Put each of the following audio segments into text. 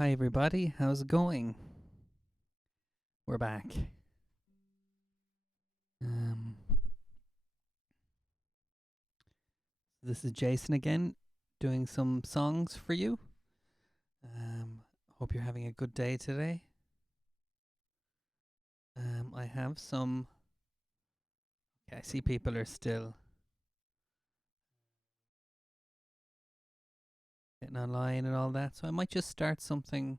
Hi, everybody. How's it going? We're back. Um, this is Jason again, doing some songs for you. Hope you're having a good day today. I have some. Yeah, I see people are still getting online and all that, so I might just start something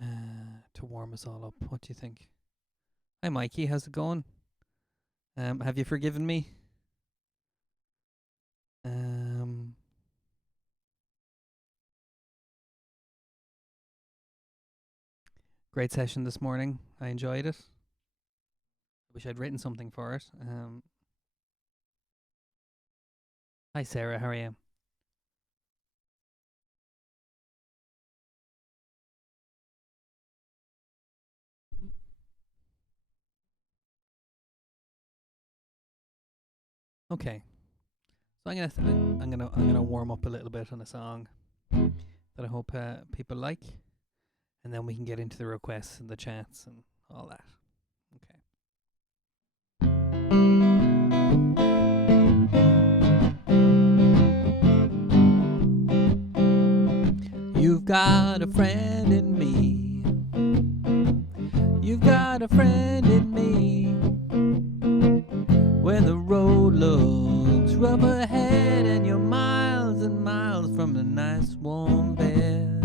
to warm us all up. What do you think? Hi, Mikey. How's it going? Have you forgiven me? Um, Great session this morning. I enjoyed it. Wish I'd written something for it. Hi, Sarah. How are you? Okay. So I'm gonna warm up a little bit on a song that I hope people like, and then we can get into the requests and the chats and all that. Okay. You've got a friend in me. You've got a friend in me. When the road looks rough ahead and you're miles and miles from a nice warm bed,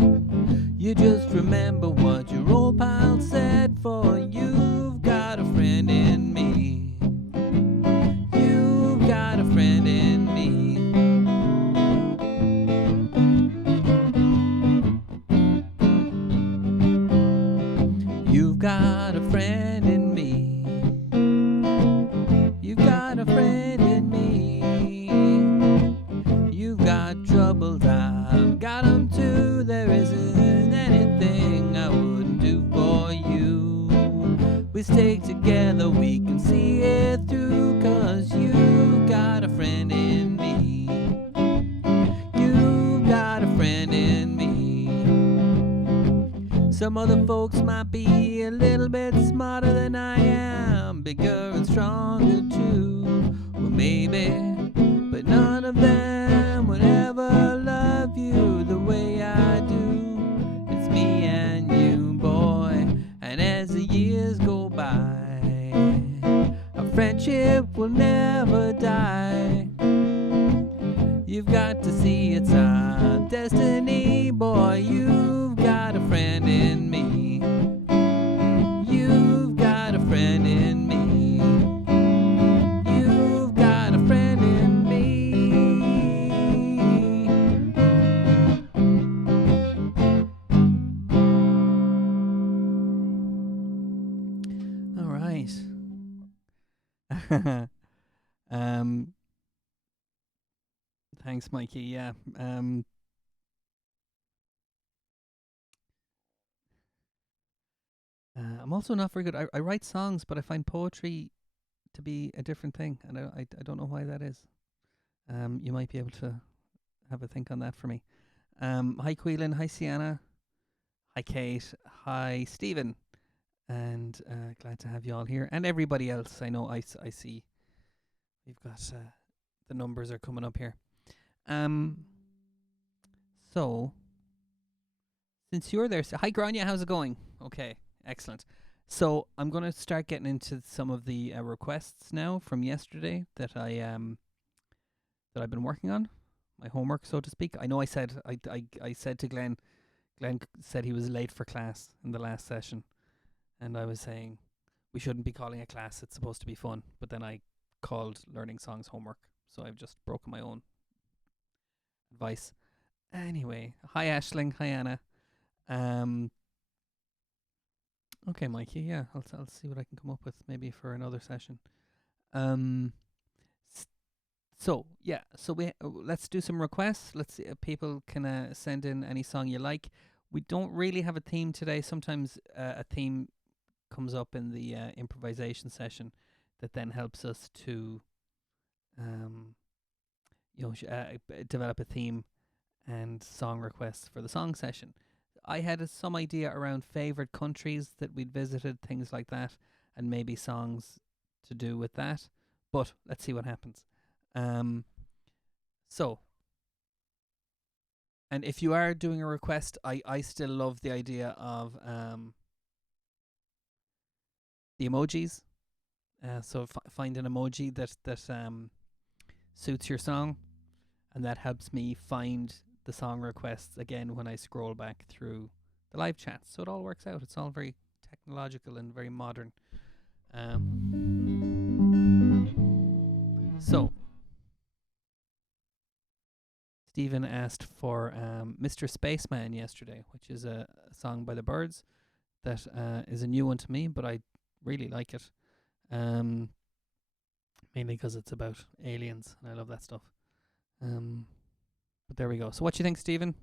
you just remember what your old pal said, for you've got a friend in me. You've got a friend in me. You've got a friend in me. You've got a friend in me. You've got troubles, I've got 'em too. There isn't anything I wouldn't do for you. We stick together, we can see it through, 'cause you've got a friend in me. You've got a friend in me. Some other folks might be a little bit smarter than I am, bigger and stronger too. Well, maybe, but none of them would ever love you the way I do. It's me and you, boy, and as the years go by, our friendship will never die. You've got to see it's our destiny, boy. You've got a friend in me. You've got a friend in me. You've got a friend in me. All right. um Thanks, Mikey. Yeah. I'm also not very good. I write songs, but I find poetry to be a different thing, and I don't know why that is. You might be able to have a think on that for me. Hi, Queelan. Hi, Sienna. Hi, Kate. Hi, Stephen. And glad to have you all here, and everybody else. I know I see we've got the numbers are coming up here. Um, so since you're there, hi, Grania. How's it going? Okay, excellent. So I'm gonna start getting into some of the requests now from yesterday that I've been working on, my homework, so to speak. I know I said to Glenn. Glenn said he was late for class in the last session, and I was saying we shouldn't be calling it class. It's supposed to be fun. But then I called learning songs homework, so I've just broken my own advice. Anyway, hi Ashling, hi Anna. Um, okay, Mikey. Yeah, I'll see what I can come up with maybe for another session. Um, So yeah, so we let's do some requests. Let's see if people can send in any song you like. We don't really have a theme today. Sometimes a theme comes up in the improvisation session that then helps us to, um, develop a theme and song requests for the song session. I had some idea around favorite countries that we'd visited, things like that, and maybe songs to do with that. But let's see what happens. Um, so, and if you are doing a request, I still love the idea of the emojis. So find an emoji that suits your song, and that helps me find the song requests again when I scroll back through the live chat. So it all works out. It's all very technological and very modern. So Stephen asked for Mr. Spaceman yesterday, which is a song by the Birds that is a new one to me, but I really like it. Mainly because it's about aliens, and I love that stuff. But there we go. So what do you think, Stephen?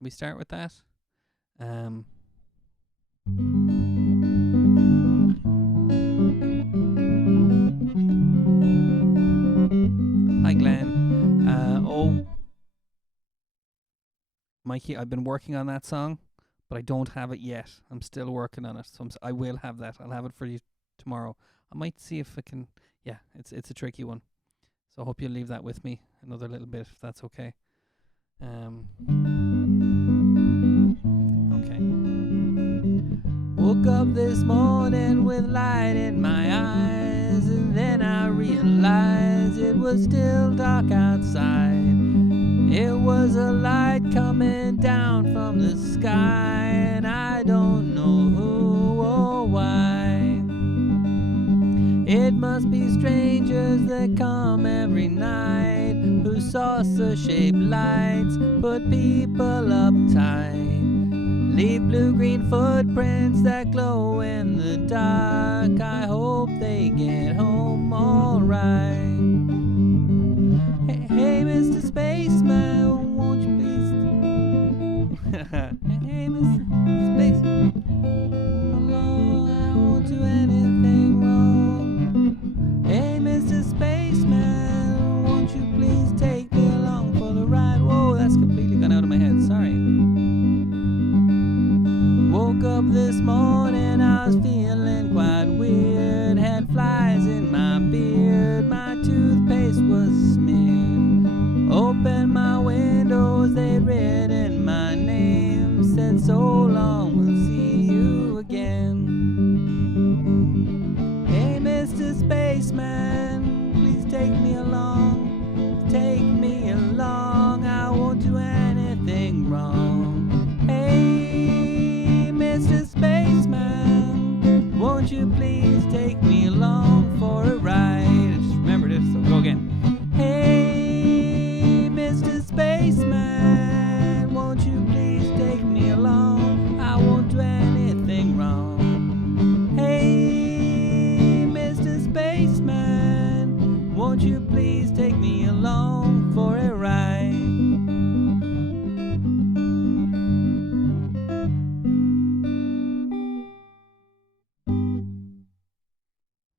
We start with that. Hi, Glenn. Mikey, I've been working on that song, but I don't have it yet. I'm still working on it, so I will have that. I'll have it for you tomorrow. I might see if I can. Yeah, it's a tricky one, so I hope you'll leave that with me another little bit, if that's okay. Okay. Woke up this morning with light in my eyes, and then I realized it was still dark outside. It was a light coming down from the sky, and I don't know who or why. It must be strangers that come every night, whose saucer-shaped lights put people uptight, leave blue-green footprints that glow in the dark. I hope they get home alright. Hey, Mr. Spaceman, won't you please? Hey, Mr. Spaceman, alone, I won't do anything wrong. Hey, Mr. Spaceman, won't you please take me along for the ride? Whoa, that's completely gone out of my head. Sorry. Woke up this morning, I was feeling quite weird. Had flies in my beard, my toothpaste was smeared. Opened my windows, they'd written my name, said so long, we'll see you again. Hey, Mr. Spaceman, please take me along. Take me along, I won't do anything wrong. Hey, Mr. Spaceman, won't you please take me along for a ride? I just remembered it, so go again. Hey, Mr. Spaceman, won't you please take me along? I won't do anything wrong. Hey, Mr. Spaceman, won't you please take me along for a ride?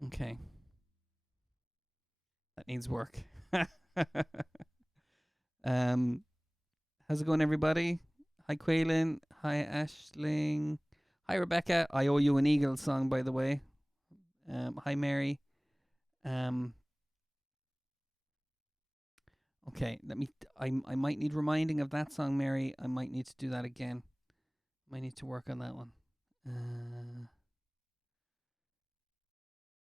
Okay. That needs work. How's it going, everybody? Hi, Quaylin. Hi, Ashling. Hi, Rebecca. I owe you an Eagles song, by the way. Hi, Mary. Okay, I might need reminding of that song, Mary. I might need to do that again. Might need to work on that one.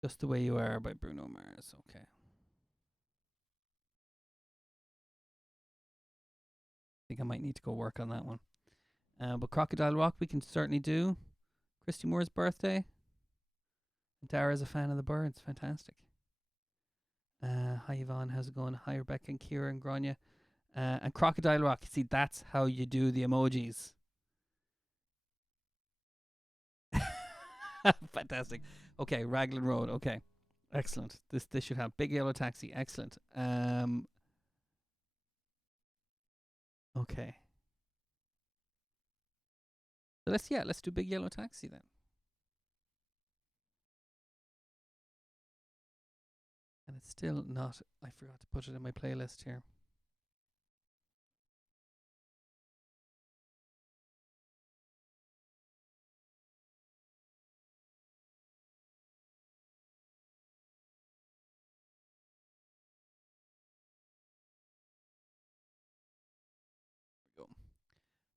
Just the Way You Are by Bruno Mars. Okay. I think I might need to go work on that one. But Crocodile Rock we can certainly do. Christy Moore's birthday. Dara's a fan of the Birds. Fantastic. Hi, Yvonne. How's it going? Hi, Rebecca and Kira and Grania. And Crocodile Rock. See, that's how you do the emojis. Fantastic. Okay, Raglan Road. Okay. Excellent. This should have Big Yellow Taxi. Excellent. Okay. So let's do Big Yellow Taxi then. And it's still not. I forgot to put it in my playlist here. Go.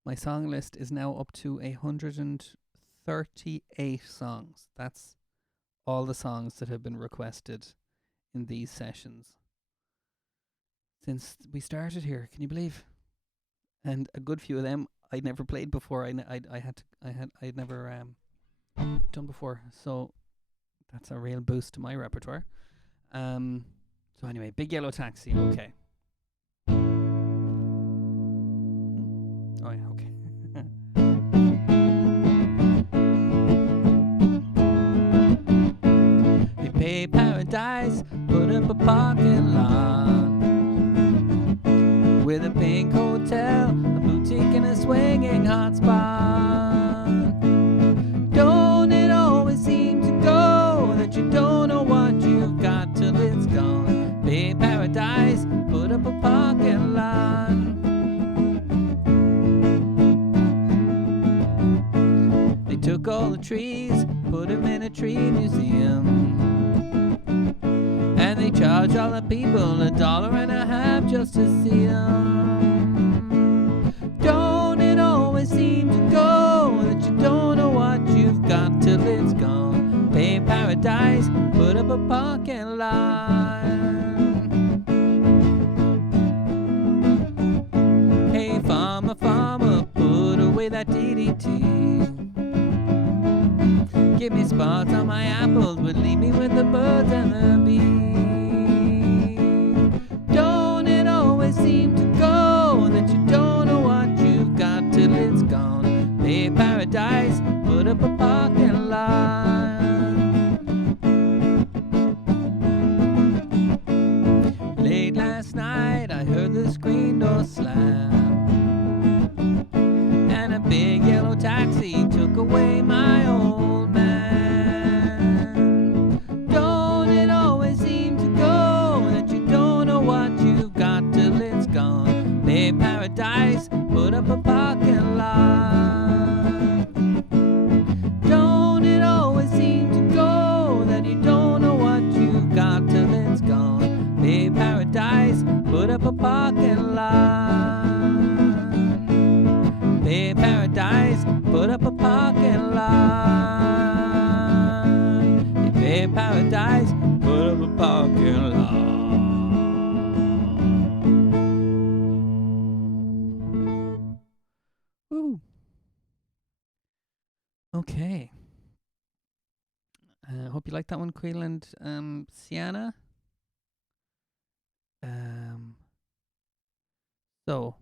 My song list is now up to 138 songs. That's all the songs that have been requested in these sessions since we started here. Can you believe? And a good few of them I'd never played before. I'd never done before. So that's a real boost to my repertoire. So anyway, Big Yellow Taxi. Okay. Oh yeah. Okay. They pay paradise, put up a parking lot with a pink hotel, a boutique, and a swinging hot spot. Don't it always seem to go that you don't know what you've got till it's gone? Pay paradise, put up a parking lot. They took all the trees, put them in a tree museum. And they charge all the people $1.50 just to see them. Don't it always seem to go that you don't know what you've got till it's gone? Pay paradise, put up a parking lot. Hey farmer, farmer, put away that DDT. Give me spots on my apples, but leave me with the birds and the bees. Don't it always seem to go that you don't know what you've got till it's gone? Pay paradise, put up a parking lot. Late last night I heard the screen door slam, and a big yellow taxi took away my old man. Don't it always seem to go that you don't know what you've got till it's gone? Pay paradise, put up a parking lot. Don't it always seem to go that you don't know what you've got till it's gone? Pay paradise, put up a parking lot. Pay paradise, put up a parking lot. Pay paradise, put up a parking lot. Woo. Okay. Hope you like that one, Queeland. Sienna. So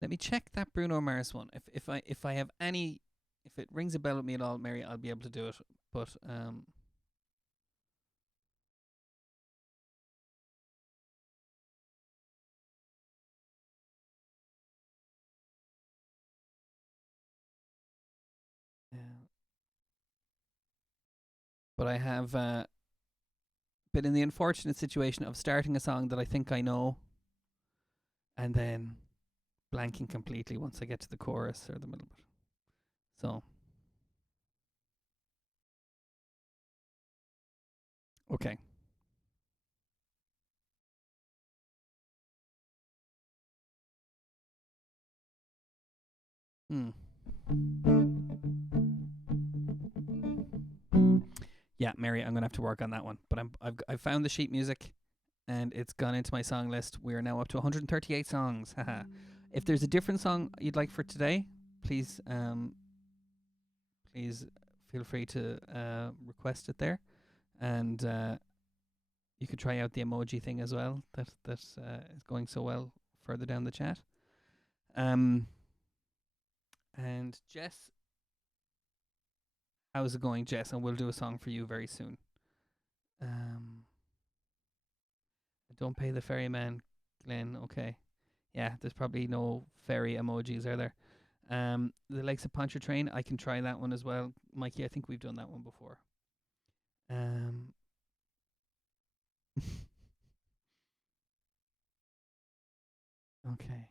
let me check that Bruno Mars one. If I have any, if it rings a bell with me at all, Mary, I'll be able to do it. But but I have been in the unfortunate situation of starting a song that I think I know, and then blanking completely once I get to the chorus or the middle bit. So okay. Yeah, Mary, I'm gonna have to work on that one. But I've found the sheet music, and it's gone into my song list. We are now up to 138 songs. Haha. If there's a different song you'd like for today, please please feel free to request it there, and you could try out the emoji thing as well. That is going so well further down the chat. And Jess, how's it going, Jess? And we'll do a song for you very soon. Don't pay the ferryman, Glenn. Okay. Yeah, there's probably no ferry emojis, are there? The likes of Pontchartrain, I can try that one as well. Mikey, I think we've done that one before. Um. Okay.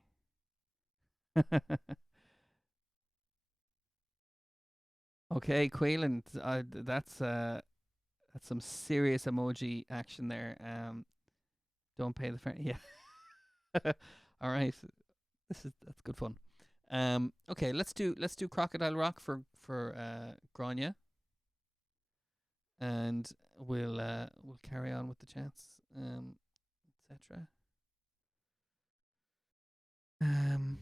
Okay, Quayland. That's some serious emoji action there. Don't pay the friend. Yeah. All right. That's good fun. Okay, let's do Crocodile Rock for Grania, and we'll carry on with the chats, etc. Um,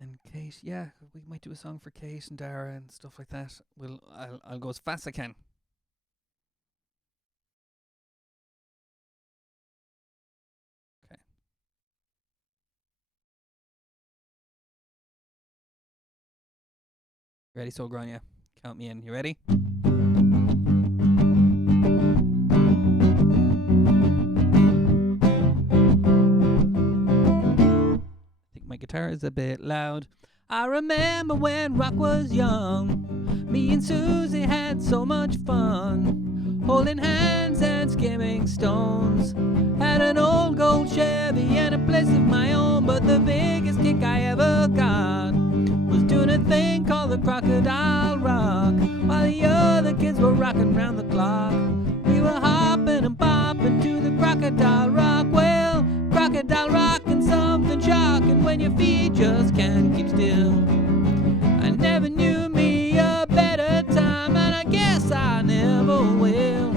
and Kate, yeah, we might do a song for Kate and Dara and stuff like that. I'll go as fast as I can. Okay, ready? So Grania, count me in. You ready? I think my guitar is a bit loud. I remember when Rock was young. Me and Susie had so much fun, holding hands and skimming stones. Had an old gold Chevy and a place of my own, but the biggest kick I ever got was doing a thing called the Crocodile Rock, while the other kids were rocking round the clock. We were hopping and bopping to the Crocodile Rock. Well, Crocodile rockin' something shocking when your feet just can't keep still. I never knew me a better time, and I guess I never will.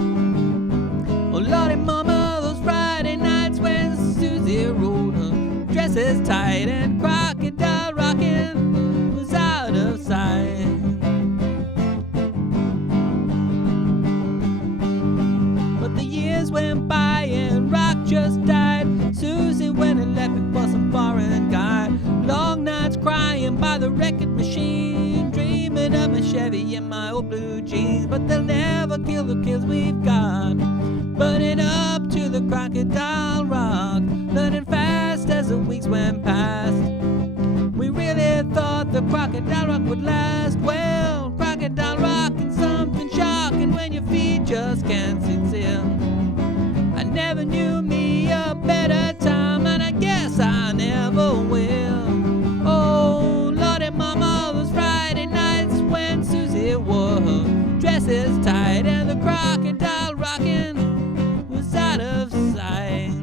Oh lordy mama, those Friday nights when Susie rolled her dresses tight and Crocodile rockin' was out of sight. But the years went by and Rock just died. Susie went and left me for some foreign guy. Long nights crying by the record machine, dreaming of my Chevy and my old blue jeans. But they'll never kill the kids we've got, burning up to the Crocodile Rock, learning fast as the weeks went past. We really thought the Crocodile Rock would last. Well, Crocodile rockin' something shocking when your feet just can't sit still. I never knew me a better time, and I guess I never will. Oh, lordy mama, those Friday nights when Susie wore her dresses tight and the Crocodile rockin' was out of sight.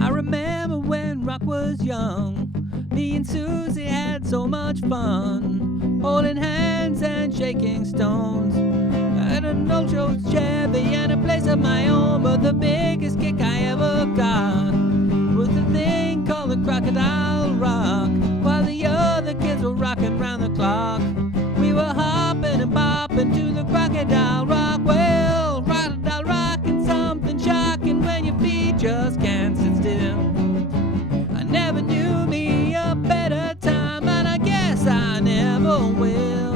I remember when Rock was young, me and Susie had so much fun, holding hands and shaking stones. I had an old Chevy and a place of my own, but the biggest kick I ever got was the thing called the Crocodile Rock, while the other kids were rocking round the clock. We were hopping and bopping to the Crocodile Rock. Well, Crocodile rocking something shocking when your feet just can't sit still. I never knew me a better time, and I guess I never will.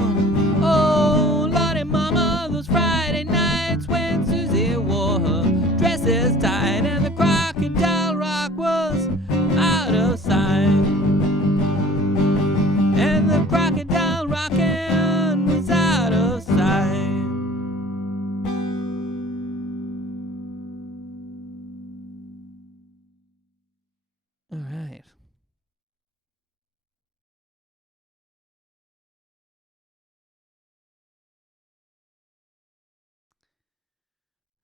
Oh, lordy mama, those Friday nights when Susie wore her dresses tight and the Crocodile Rock was out of sight. And the Crocodile rockin' was out of sight. All right.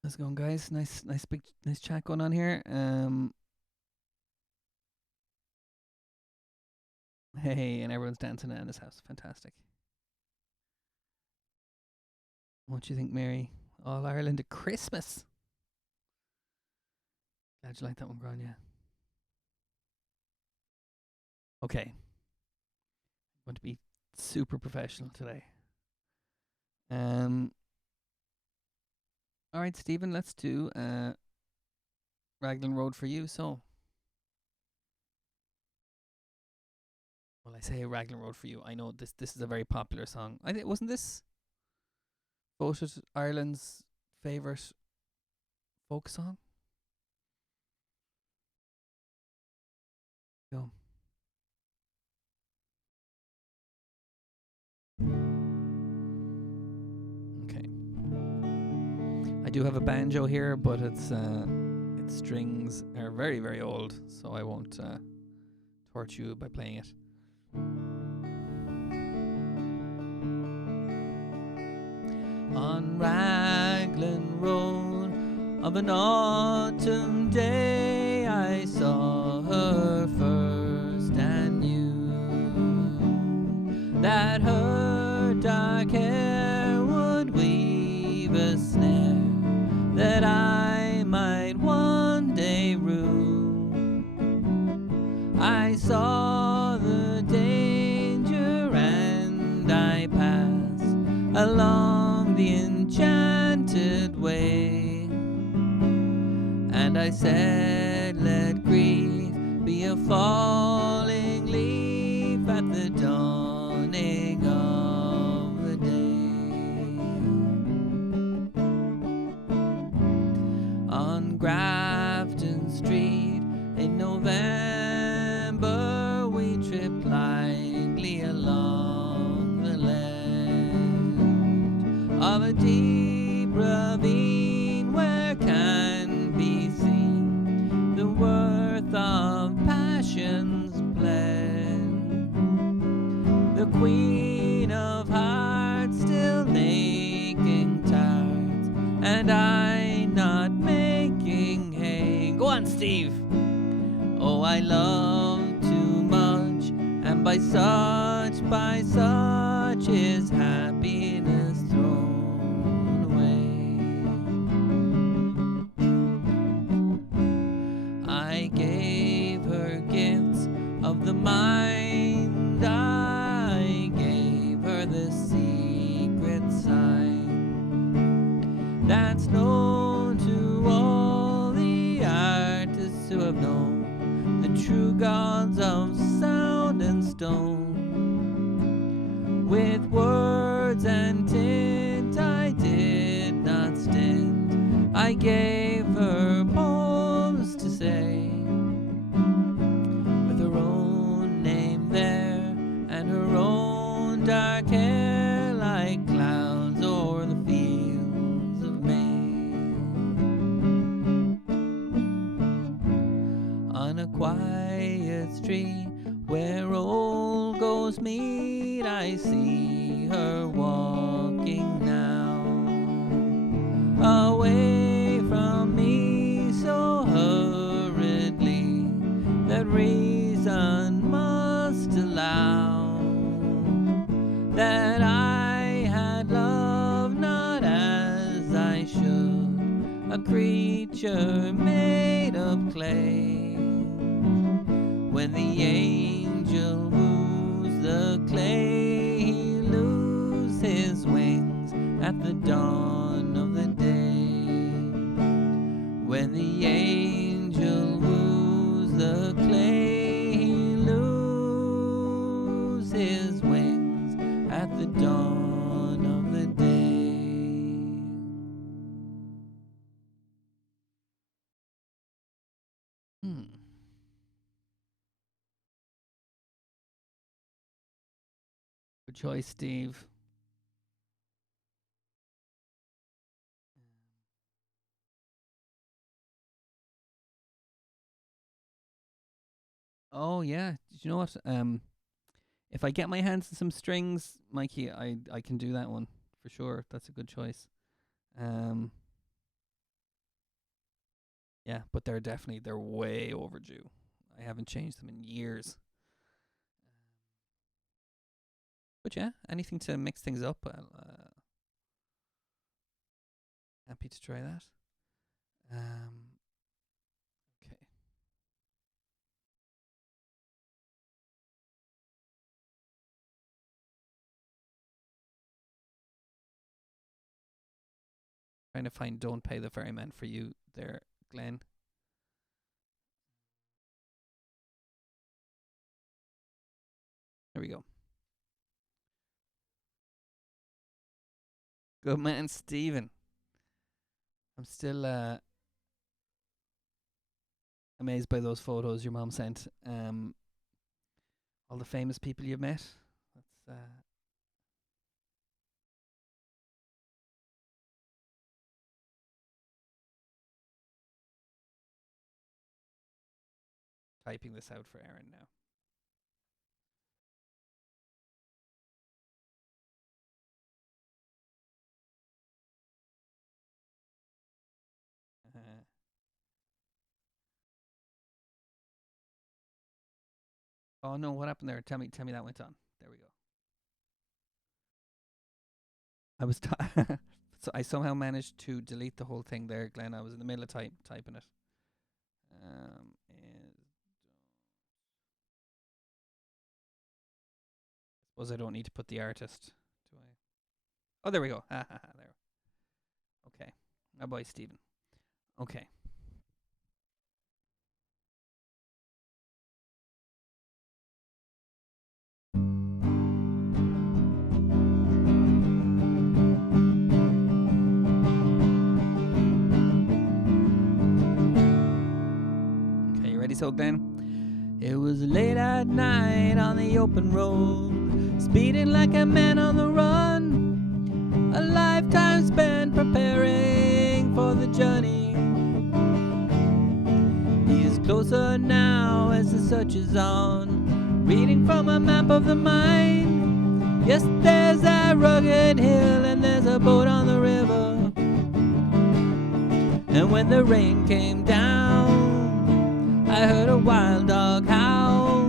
How's it going, guys? Nice chat going on here. Hey, and everyone's dancing in this house. Fantastic. What do you think, Mary? All Ireland at Christmas. Glad you like that one, Grania. Okay, I'm going to be super professional today. Um. All right, Stephen. Let's do Raglan Road for you. So, well, I say Raglan Road for you. I know this is a very popular song. I think wasn't this voted Ireland's favorite folk song? Go. Okay. I do have a banjo here, but its strings are very, very old, so I won't torture you by playing it. On Raglan Road of an autumn day, I saw her first and knew that her dark hair would weave a snare that I might one day rue. I saw the danger and I passed along the enchanted way, and I said, let grief be a falling leaf at the dawning of the day. On Grafton Street in November we tripped lightly along the land of a deep ravine where can be seen the worth of passions bled. The Queen of Hearts still making tarts, and I not making hay. Go on, Steve. Oh, I love too much, and by such is happiness thrown away. I gave her gifts of the mind, I gave her the secret sign that's known to all the artists who have known the true gods of sound and stone. With words and tint I did not stint, I gave her poems to say, with her own name there and her own dark hair like clouds o'er the fields of May. On a quiet street where old ghosts meet, I see her walking now, away from me so hurriedly that reason must allow that I had loved not as I should, a creature made of clay. When the angel woos the clay, he loses his wings at the dawn of the day. When the angel woos the clay, he loses his wings at the dawn of the day. Good choice, Steve. Oh yeah. Did you know what? If I get my hands on some strings, Mikey, I can do that one for sure. That's a good choice. Um, yeah, but they're way overdue. I haven't changed them in years. But yeah, anything to mix things up. Happy to try that. Um, okay. Trying to find "Don't Pay the Ferryman" for you there, Glenn. There we go. Good man, Stephen. I'm still amazed by those photos your mom sent. All the famous people you've met. That's typing this out for Aaron now. Oh no, what happened there? Tell me that went on. There we go. I was so I somehow managed to delete the whole thing there, Glenn. I was in the middle of typing it. And suppose I don't need to put the artist, do I? Oh, there we go. There. Okay. My boy Stephen. Okay. Okay, you ready, so Glenn? It was late at night on the open road, speeding like a man on the run. A lifetime spent preparing for the journey. He is closer now as the search is on, reading from a map of the mind. Yes, there's that rugged hill and there's a boat on the river. And when the rain came down, I heard a wild dog howl.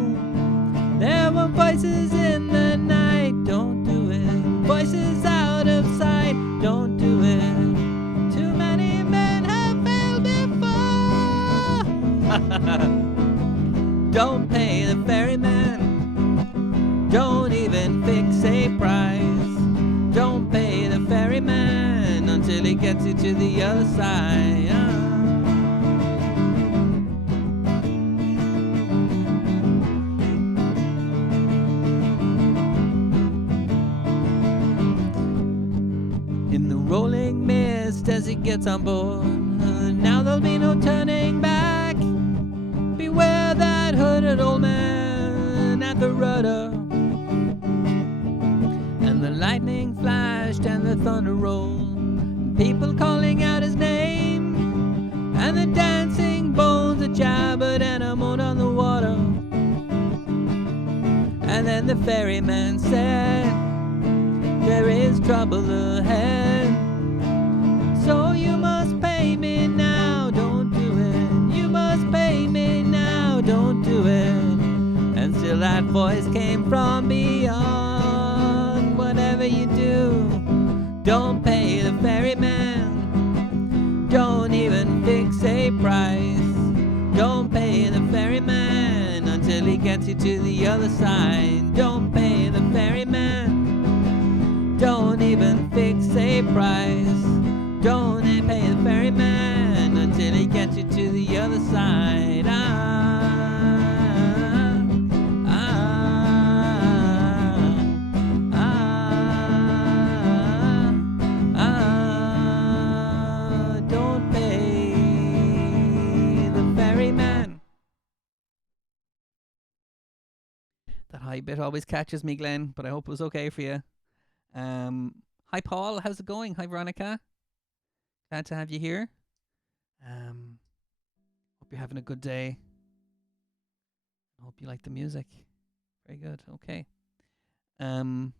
There were voices in the night, don't do it. Voices out of sight, don't do it. Too many men have failed before. Don't pay the ferryman, don't even fix a price. Don't pay the ferryman until he gets you to the other side. In the rolling mist as he gets on board, now there'll be no turning back. Beware that hooded old man at the rudder. And the lightning flashed and the thunder rolled, people calling out his name, and the dancing bones that jabbered and a moaned on the water. And then the ferryman said, there is trouble ahead, so you must pay me now, don't do it. You must pay me now, don't do it. And still that voice came from beyond, whatever you do, don't pay the ferryman, don't even fix a price. Don't pay the ferryman until he gets you to the other side. Don't pay the ferryman, don't even fix a price. Don't pay the ferryman until he gets you to the other side. Don't pay the ferryman. That high bit always catches me, Glenn, but I hope it was okay for you. Hi, Paul. How's it going? Hi, Veronica. Glad to have you here. Hope you're having a good day. Hope you like the music. Very good. Okay. The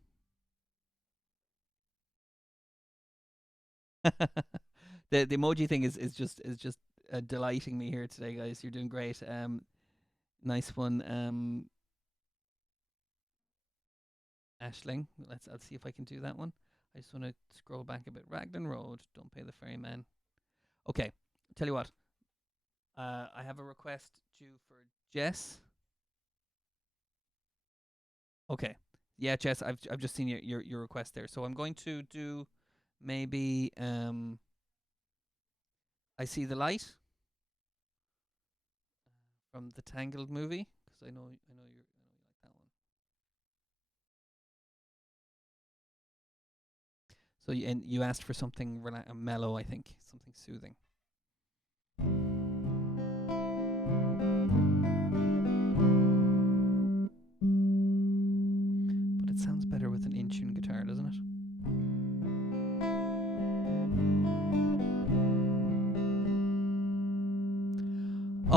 emoji thing is just delighting me here today, guys. You're doing great. Nice one. Ashling. I'll see if I can do that one. I just want to scroll back a bit. Raglan Road. Don't pay the ferryman. Okay. Tell you what. I have a request due for Jess. Okay. Yeah, Jess. I've just seen your request there. So I'm going to do maybe I See the Light from the Tangled movie, because I know you like that one. So you asked for something mellow, I think, something soothing.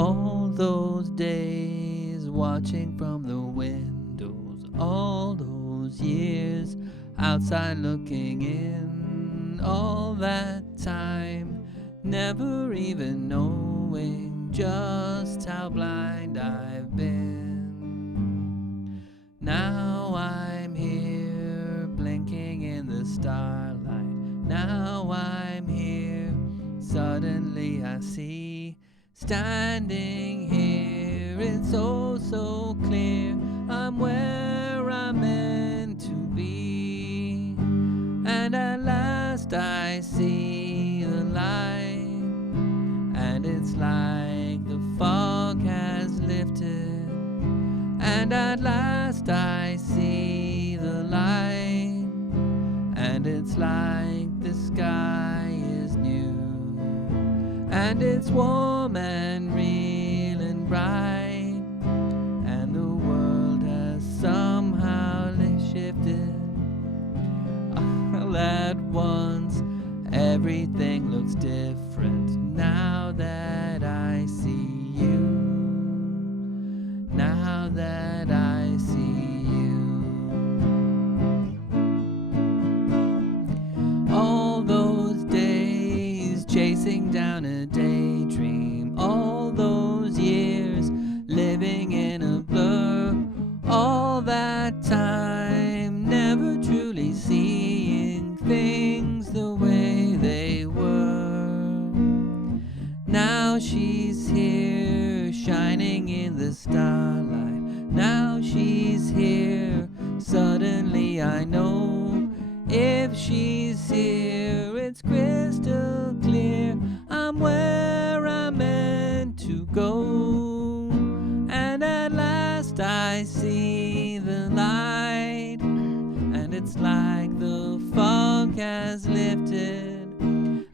All those days watching from the windows, all those years outside looking in, all that time never even knowing just how blind I've been. Now I'm here blinking in the starlight. Now I'm here, suddenly I see. Standing here, it's so clear. I'm where I'm meant to be. And at last I see the light. And it's like the fog has lifted. And at last I see the light. And it's like the sky is new. And it's warm and real and bright. And the world has somehow shifted. All at once, everything looks different now that I see you. Now that I see you. All those days chasing down a daydream, all those years living in a blur, all that time never truly seeing things the way they were. Now she's here shining in the starlight. Now she's here, suddenly I know. If she's here, it's crystal clear. I'm where I'm meant to go. And at last I see the light. And it's like the fog has lifted.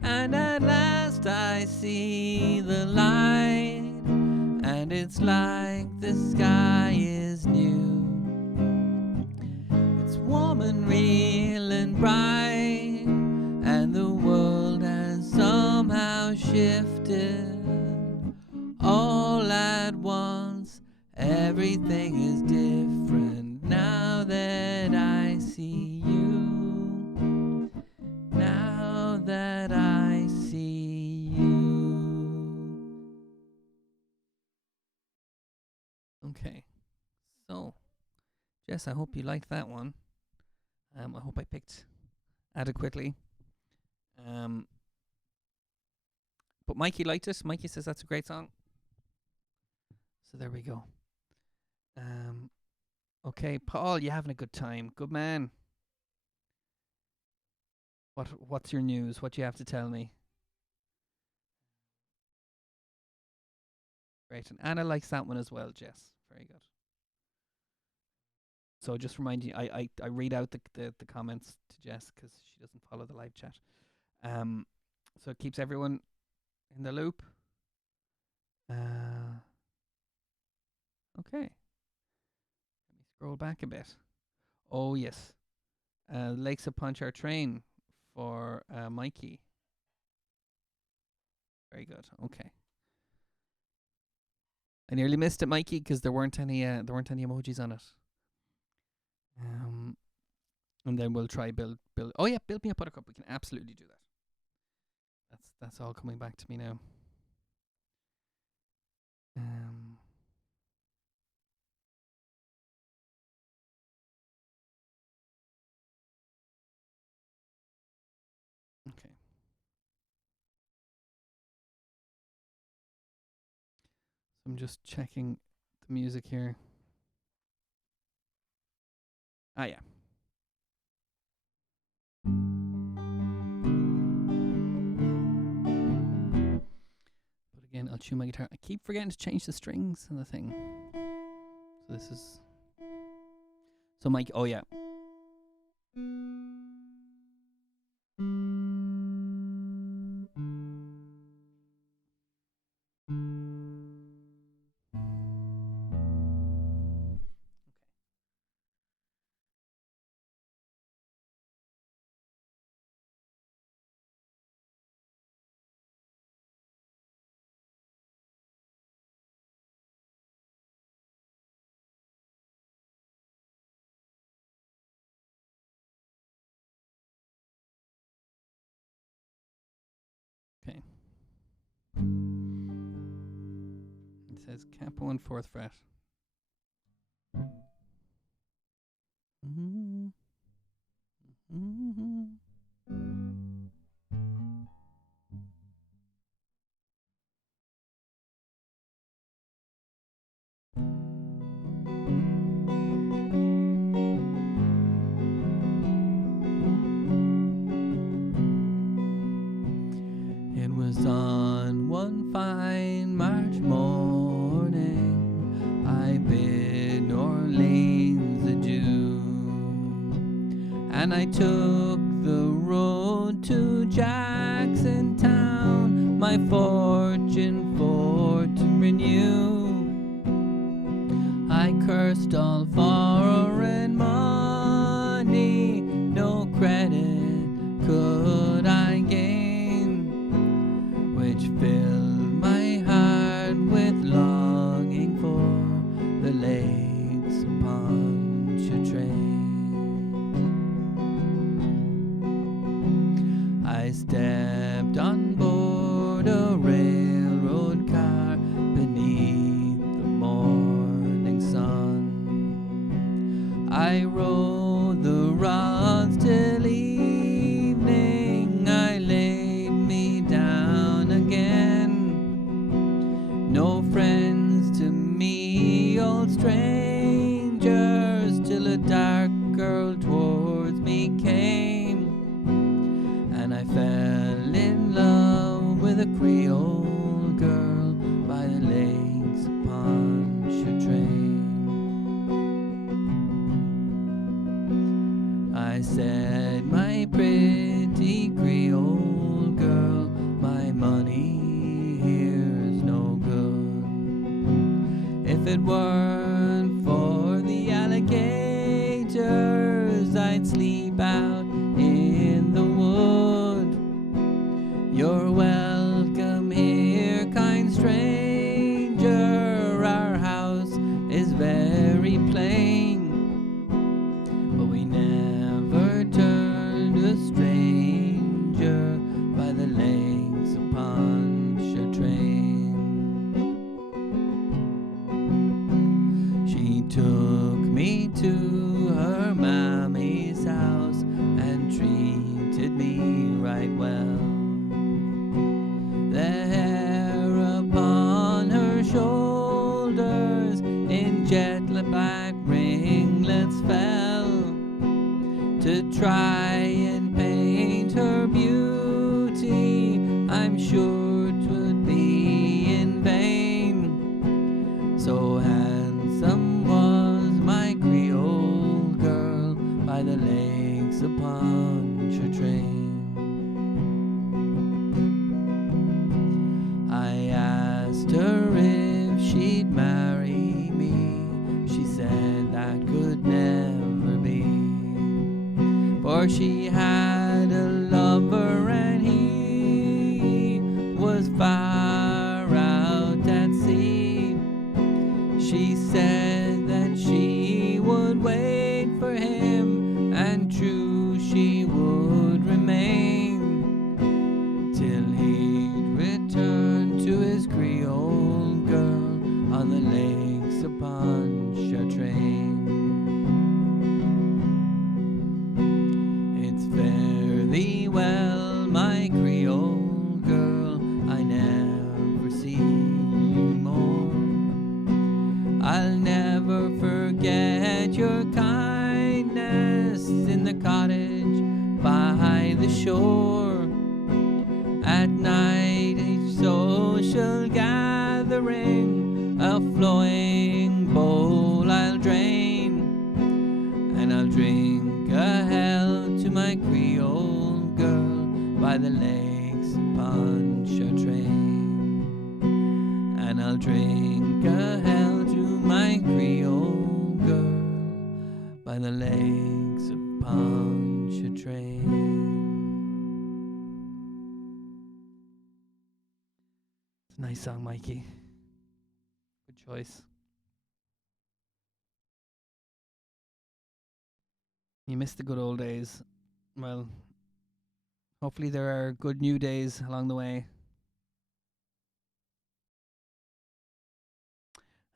And at last I see the light. And it's like the sky is new. It's warm and real and bright, and the world has somehow shifted. All at once, everything is different now that I see you. Now that I see you. Okay, so Jess, I hope you liked that one. I hope I picked adequately. But Mikey liked it. Mikey says that's a great song. So there we go. Okay, Paul, you having a good time? Good man. What's your news? What do you have to tell me? Great. And Anna likes that one as well, Jess. Very good. So just remind you, I read out the comments to Jess because she doesn't follow the live chat. So it keeps everyone in the loop. Okay. Let me scroll back a bit. Oh yes, Lakes of Pontchartrain for Mikey. Very good. Okay. I nearly missed it, Mikey, because there weren't any emojis on it. And then we'll try build. Oh yeah, build me a Buttercup. We can absolutely do that. That's all coming back to me now. Okay. So I'm just checking the music here. Ah yeah. But again, I'll tune my guitar. I keep forgetting to change the strings and the thing. So this is. So Mike. Oh yeah. is capo and fourth fret. Mm-hmm. Mm-hmm. It was on one fine March morning I bid New Orleans adieu, and I took the road to Jackson Town, my fortune for to renew. I cursed all foreign money, no credit could I gain, which filled my heart with longing for the lakes upon Pontchartrain. I stepped on board a railroad car beneath the morning sun. I rode the rods till evening, I laid me down again. No friends to me, old strangers, till a dark girl towards me came, and I fell in love with a Creole girl by the lakes upon Pontchartrain. I said, my pretty Creole girl, my money here's no good. If it weren't for the alligators, I'd sleep out in the wood. You're welcome here, kind stranger. Our house is very plain, but we never turned a stranger by the lakes upon Pontchartrain. She took me to her mammy's house and treated me right well. The hair upon her shoulders in jet black ringlets fell. To try and paint her beauty, I'm sure 'twould be in vain. So handsome was my Creole girl by the lakes upon Pontchartrain. I asked her if she'd marry me. She said that could never be, for she had a lover and he was far out at sea. She said that she would wait for him, and true she would remain, till he'd return to his Creole girl on the lakes upon Pontchartrain. It's fare thee well, my Creole girl, I never see you more. I'll never forget your kindness in the cottage by the shore. At night a social gathering, a flowing bowl I'll drain, and I'll drink a health to my Creole girl by the lakes upon Pontchartrain. And I'll drink a health to my Creole girl by the lakes of Pontchartrain. It's a nice song, Mikey. Good choice. You missed the good old days. Well, hopefully there are good new days along the way.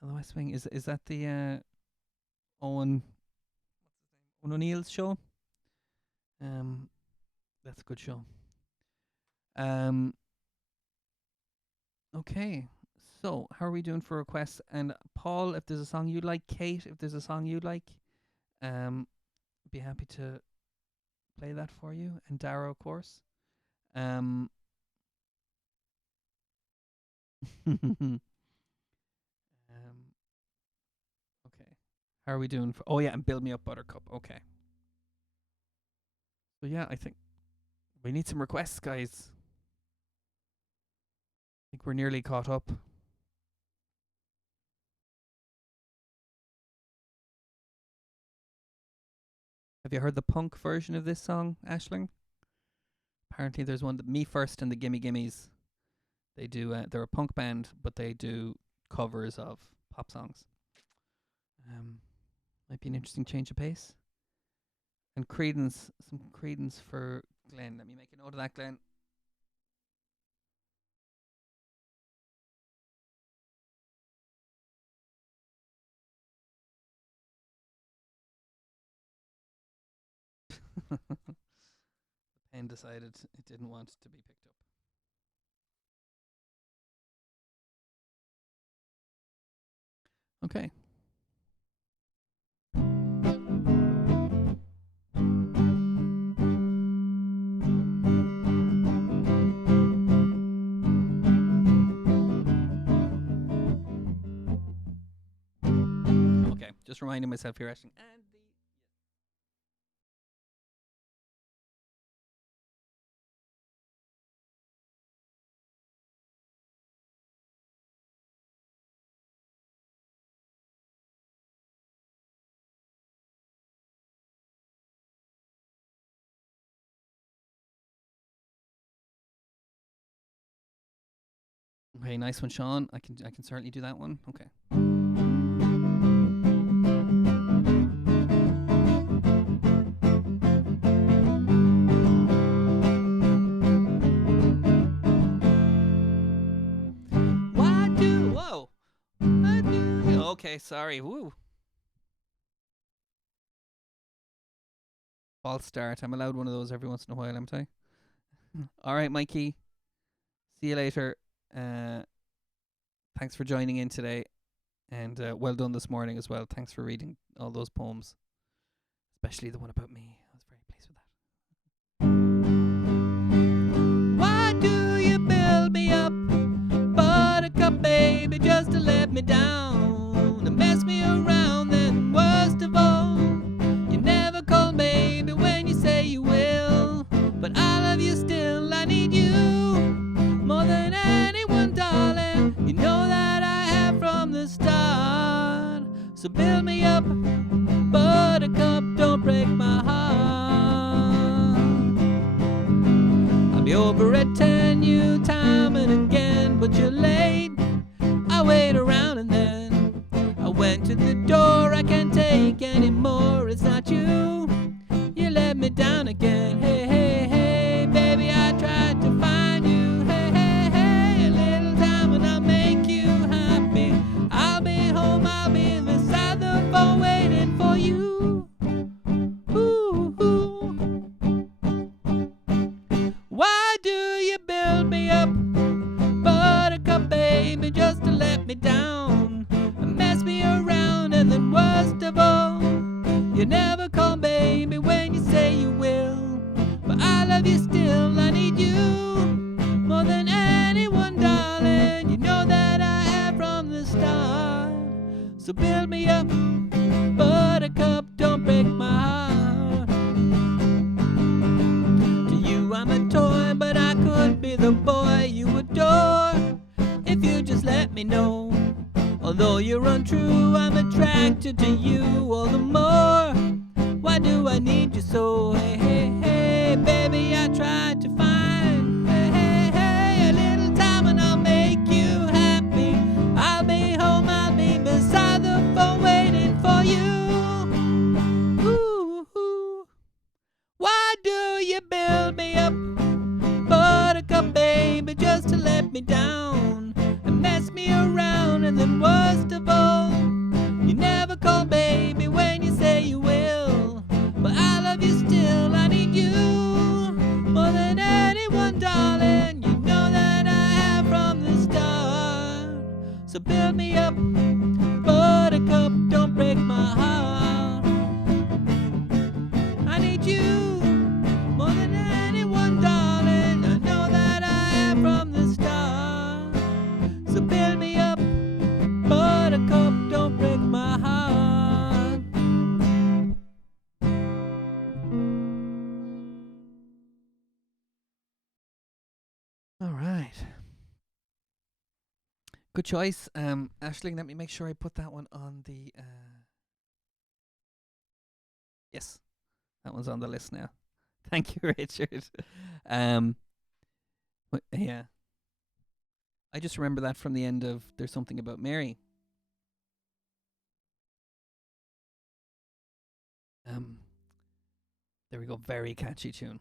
The West Wing, is that the Owen O'Neill's show? That's a good show. Okay. So, how are we doing for requests? And Paul, if there's a song you'd like, Kate, if there's a song you'd like, be happy to play that for you. And Dara, of course. Okay. How are we doing for? Oh yeah, and Build Me Up, Buttercup. Okay. So yeah, I think we need some requests, guys. I think we're nearly caught up. Have you heard the punk version of this song, Aisling? Apparently, there's one that Me First and the Gimme Gimmes. They do. They're a punk band, but they do covers of pop songs. Might be an interesting change of pace. And Creedence, some Creedence for Glenn. Let me make a note of that, Glenn. The pen decided it didn't want to be picked up. Okay. Okay, just reminding myself here, Ashton. And okay, nice one, Sean. I can certainly do that one. Okay. Okay, sorry. Woo. False start. I'm allowed one of those every once in a while, am I? All right, Mikey. See you later. Thanks for joining in today. And well done this morning as well. Thanks for reading all those poems. Especially the one about me. I was very pleased with that. Why do you build me up, Buttercup, baby, just to let me down and mess me around? Then worst of all, you never call, baby, when you say you will. But I love you still, I need you more than anyone, darling. You know that I have from the start. So build me up, Buttercup, don't break my heart. I'll be over at 10 you time and again, but you're late. I wait around and then I went to the door. I can't take anymore. It's not you. You let me down again. Hey, hey, hey, baby, I tried to find you. Hey, hey, hey, a little time and I'll make you happy. I'll be home, I'll be beside the phone waiting for you. Ooh, ooh. Why do you build me up, Buttercup, baby, just to let me down and mess me around? And then worst of all, you never call, baby, when you say you will. But I love you still, I need you more than anyone, darling. You know that I have from the start. So build me up, Buttercup, don't break my heart. To you I'm a toy, but I could be the boy you adore if you just let me know. Although you're untrue, I'm attracted to you all the more. Why do I need you so? Hey, hey, hey, baby, I tried to find, hey, hey, hey, a little time and I'll make you happy. I'll be home, I'll be beside the phone waiting for you. Ooh, ooh. Why do you build me up, Buttercup, baby, just to let me down and mess me around? And then worst of all, good choice. Aisling, let me make sure I put that one on the. Yes, that one's on the list now. Thank you, Richard. Um, yeah, I just remember that from the end of There's Something About Mary. There we go. Very catchy tune.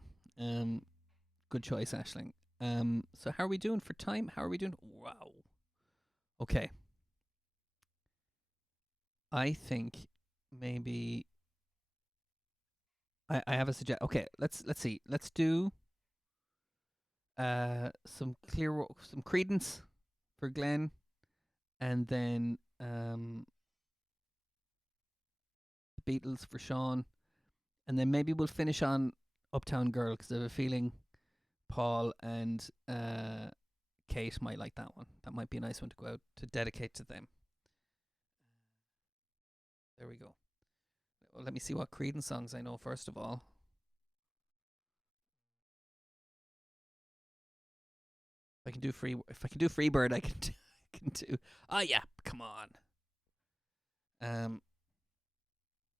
Good choice, Aisling. So how are we doing for time? How are we doing? Wow. Okay. I think maybe I have a suggestion. Okay, let's see. Let's do some some Credence for Glenn, and then the Beatles for Sean, and then maybe we'll finish on Uptown Girl because I have a feeling Paul and Kate might like that one. That might be a nice one to go out to dedicate to them. There we go. Well, let me see what Creedence songs I know first of all. If I can do Freebird, I can do. Oh yeah, come on.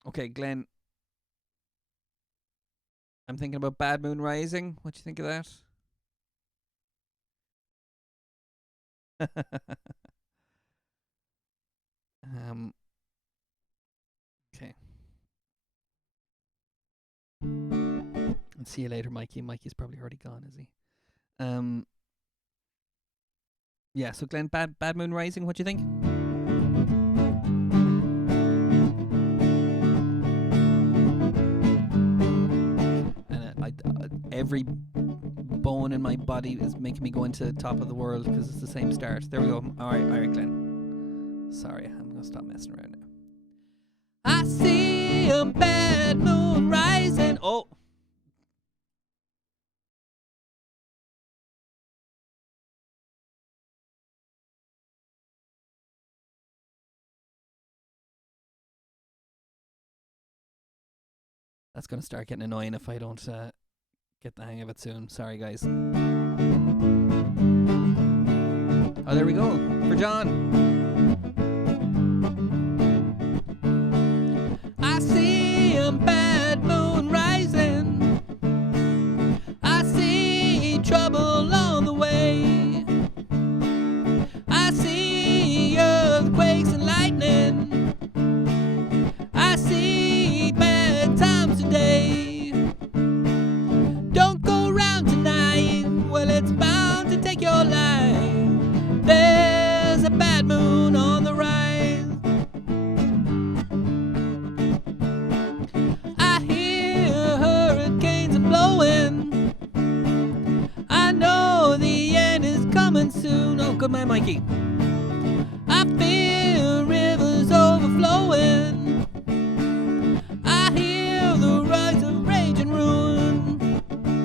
Okay, Glenn. I'm thinking about Bad Moon Rising. What do you think of that? Okay. And see you later, Mikey. Mikey's probably already gone, is he? Yeah. So Glenn, Bad Moon Rising. What do you think? And every bone in my body is making me go into Top of the World because it's the same start. There we go. All right, Glenn. Sorry, I'm gonna stop messing around now. I see a bad moon rising. Oh. That's going to start getting annoying if I don't get the hang of it soon. Sorry, guys. Oh, there we go. For John. I see a bad moon rising. I see trouble on the way. I see earthquakes and lightning. I see bad times today. Don't go round tonight. Well, it's bound to take your life. There's a bad moon on the rise. I hear hurricanes are blowing. I know the end is coming soon. Oh, good man, Mikey. I feel rivers overflowing. I hear the rise of rage and ruin.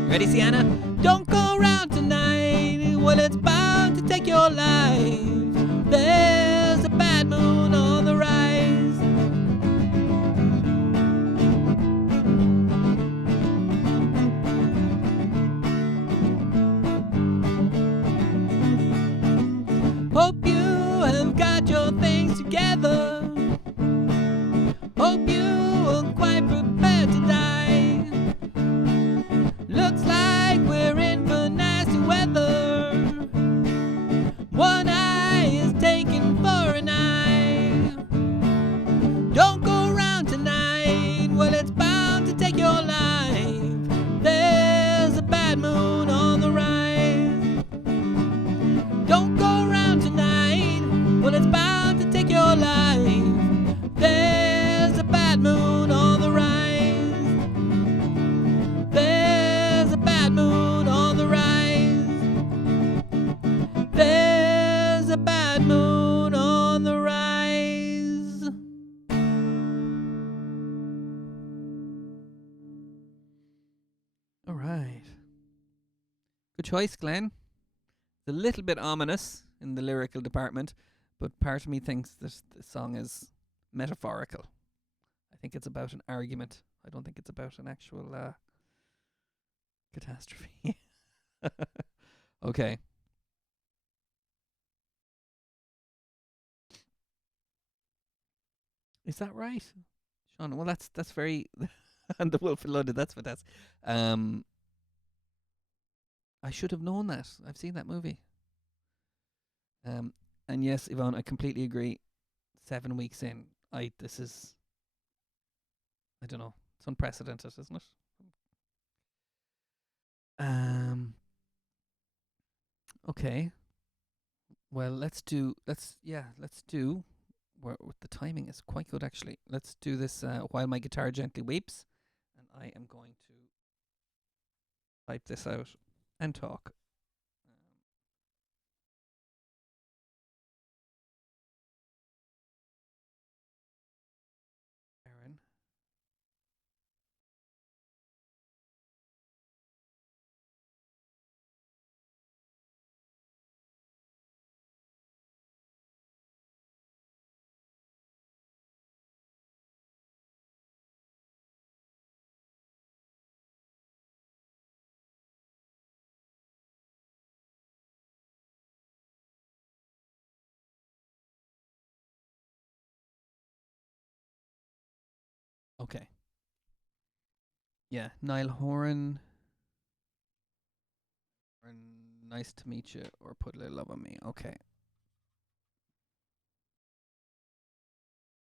Ready, Sienna? Don't go round tonight. Well, it's bound to take your life. There's a bad moon on the rise. Hope you have got your things together. Hope you are quite prepared to die. Looks like we're in for nasty weather. One eye is taken for an eye. Don't go round tonight. Well, it's bound to take your life. There's a bad moon on the rise. Don't go round tonight. Well, it's bound to take your life. There's a bad moon on the rise. There's a bad moon on the rise. There's a bad moon on the rise. All right. Good choice, Glenn. It's a little bit ominous in the lyrical department, but part of me thinks that the song is metaphorical. I think it's about an argument. I don't think it's about an actual catastrophe. Okay. Is that right, Sean? Well, that's very. And the Wolf in London. That's fantastic. Um, I should have known that. I've seen that movie. Um, and yes, Yvonne, I completely agree. 7 weeks in, I this is I don't know. It's unprecedented, isn't it? Um. Okay. Well, let's do. Where the timing is quite good actually. Let's do this while my guitar gently weeps, and I am going to type this out and talk. Aaron. Okay. Yeah, Niall Horan. Nice to meet you, or put a little love on me. Okay.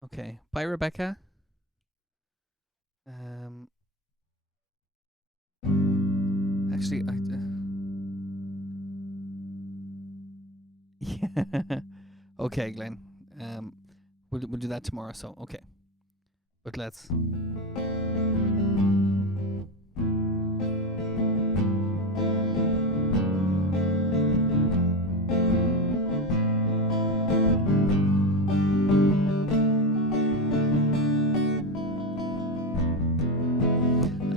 Okay. Bye, Rebecca. Um. Actually, I. Yeah. Okay, Glenn. We'll do that tomorrow. So okay, but let's.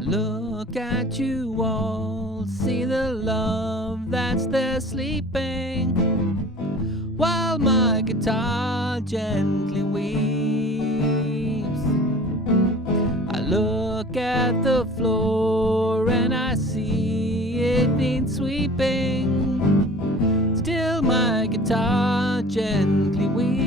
Look at you all, see the love that's there sleeping, while my guitar gently weeps. I look at the floor and I see it needs sweeping, still my guitar gently weeps.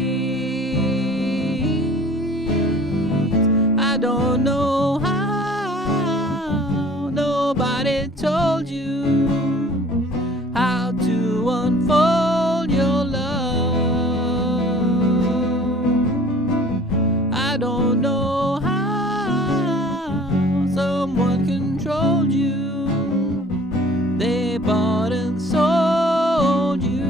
I don't know how, nobody told you how to unfold your love. I don't know how someone controlled you. They bought and sold you.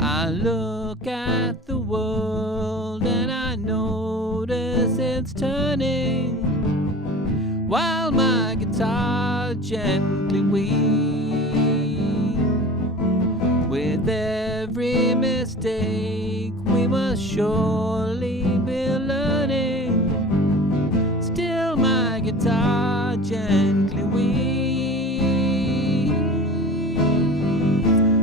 I look at the world and I notice it's turning, while my guitar gently weeps. With every mistake we must surely be learning, still my guitar gently weeps.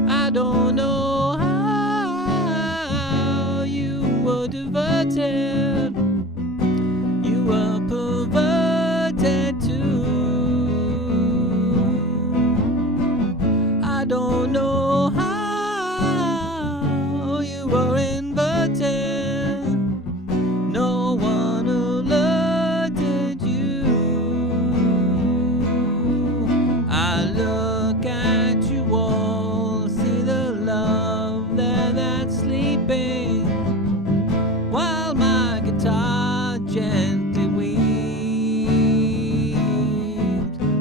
I don't know how you were diverted, you were perverted too. I don't know how you were inverted, no one alerted you. I look at you all, see the love there that's sleeping, while my guitar gently weeps.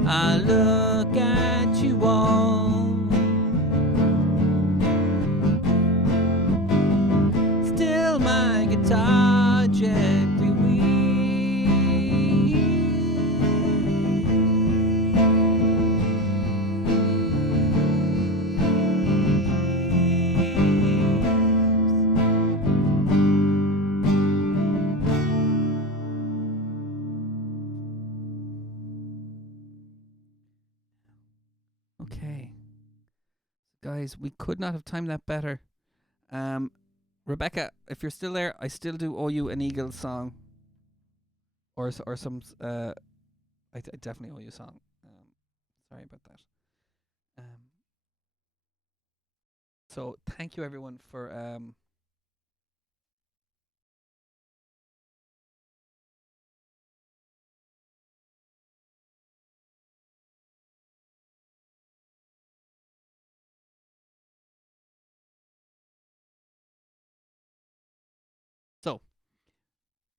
I look at you all, still my guitar gently weeps. Okay. Guys, we could not have timed that better. Um, Rebecca, if you're still there, I still do owe you an Eagles song, or some. I definitely owe you a song. Sorry about that. Um, so thank you everyone for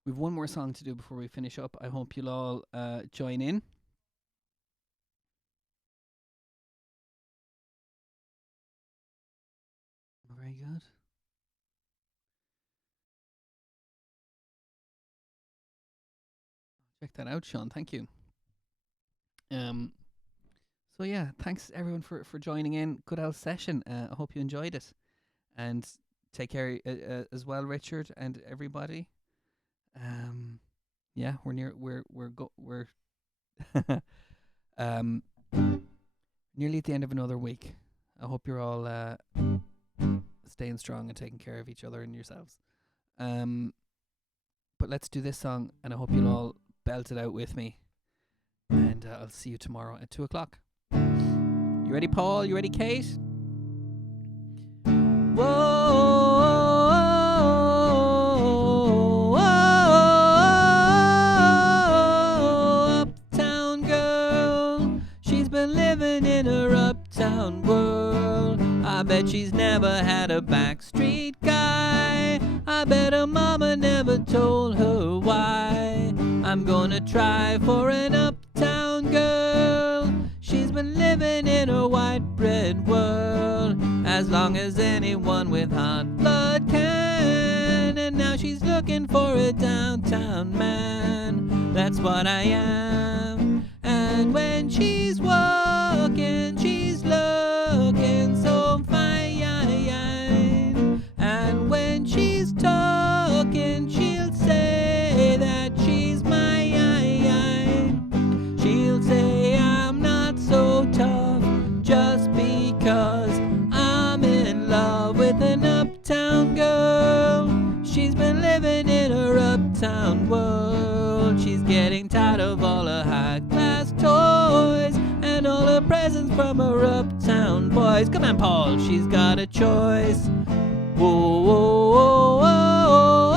We've one more song to do before we finish up. I hope you'll all join in. Very good. Check that out, Sean. Thank you. Um, so yeah, thanks everyone for joining in. Good old session. I hope you enjoyed it, and take care as well, Richard, and everybody. Um, yeah, we're um nearly at the end of another week. I hope you're all staying strong and taking care of each other and yourselves. Um, but let's do this song, and I hope you'll all belt it out with me. And I'll see you tomorrow at 2:00. You ready, Paul? You ready, Kate? Whoa, uptown girl. She's been living in her uptown world. I bet she's never had a backstreet guy. I bet her mama never told her why. I'm gonna try for an uptown girl. She's been living in her white bread world as long as anyone with hot blood can. And now she's looking for a downtown man. That's what I am. And when she's walking, she's looking so fine. And when she's talking, she'll say that she's mine. She'll say I'm not so tough just because I'm in love with an uptown girl. She's been living in her uptown world. She's getting tired of all her high-class toys and all her presents from her uptown boys. Come on, Paul, she's got a choice. Whoa, whoa, whoa, whoa,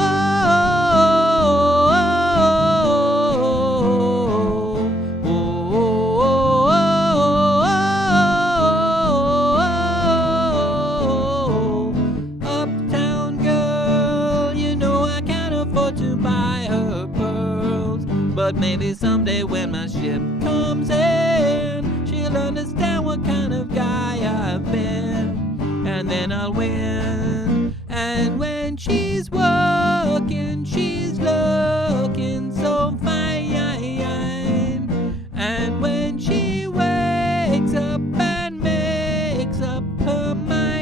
uptown girl, you know I can't afford to buy her pearls, but maybe someday when my ship comes in, she'll understand what kind of guy I've been, and then I'll win. And when she's walking, she's looking so fine. And when she wakes up and makes up her mind,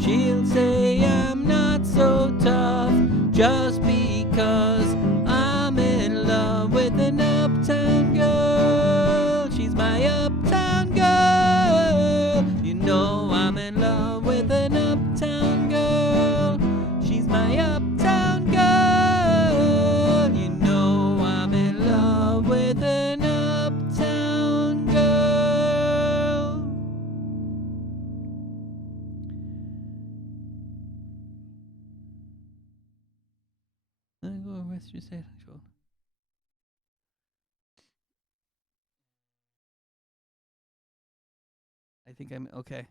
she'll say I'm not so tough just because I'm in love with an uptown girl. She's my uptown girl. You know I'm in love with an uptown girl. She's my uptown girl. You know I'm in love with an uptown girl. I go rest your state control. I think I'm okay.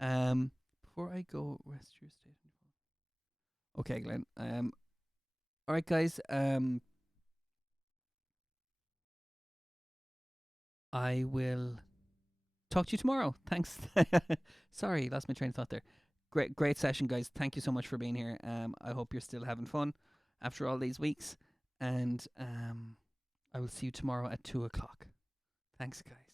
Before I go, rest your state control. Okay, Glenn. All right, guys. I will talk to you tomorrow. Thanks. Sorry, lost my train of thought there. Great session, guys. Thank you so much for being here. I hope you're still having fun after all these weeks, and I will see you tomorrow at 2:00. Thanks, guys.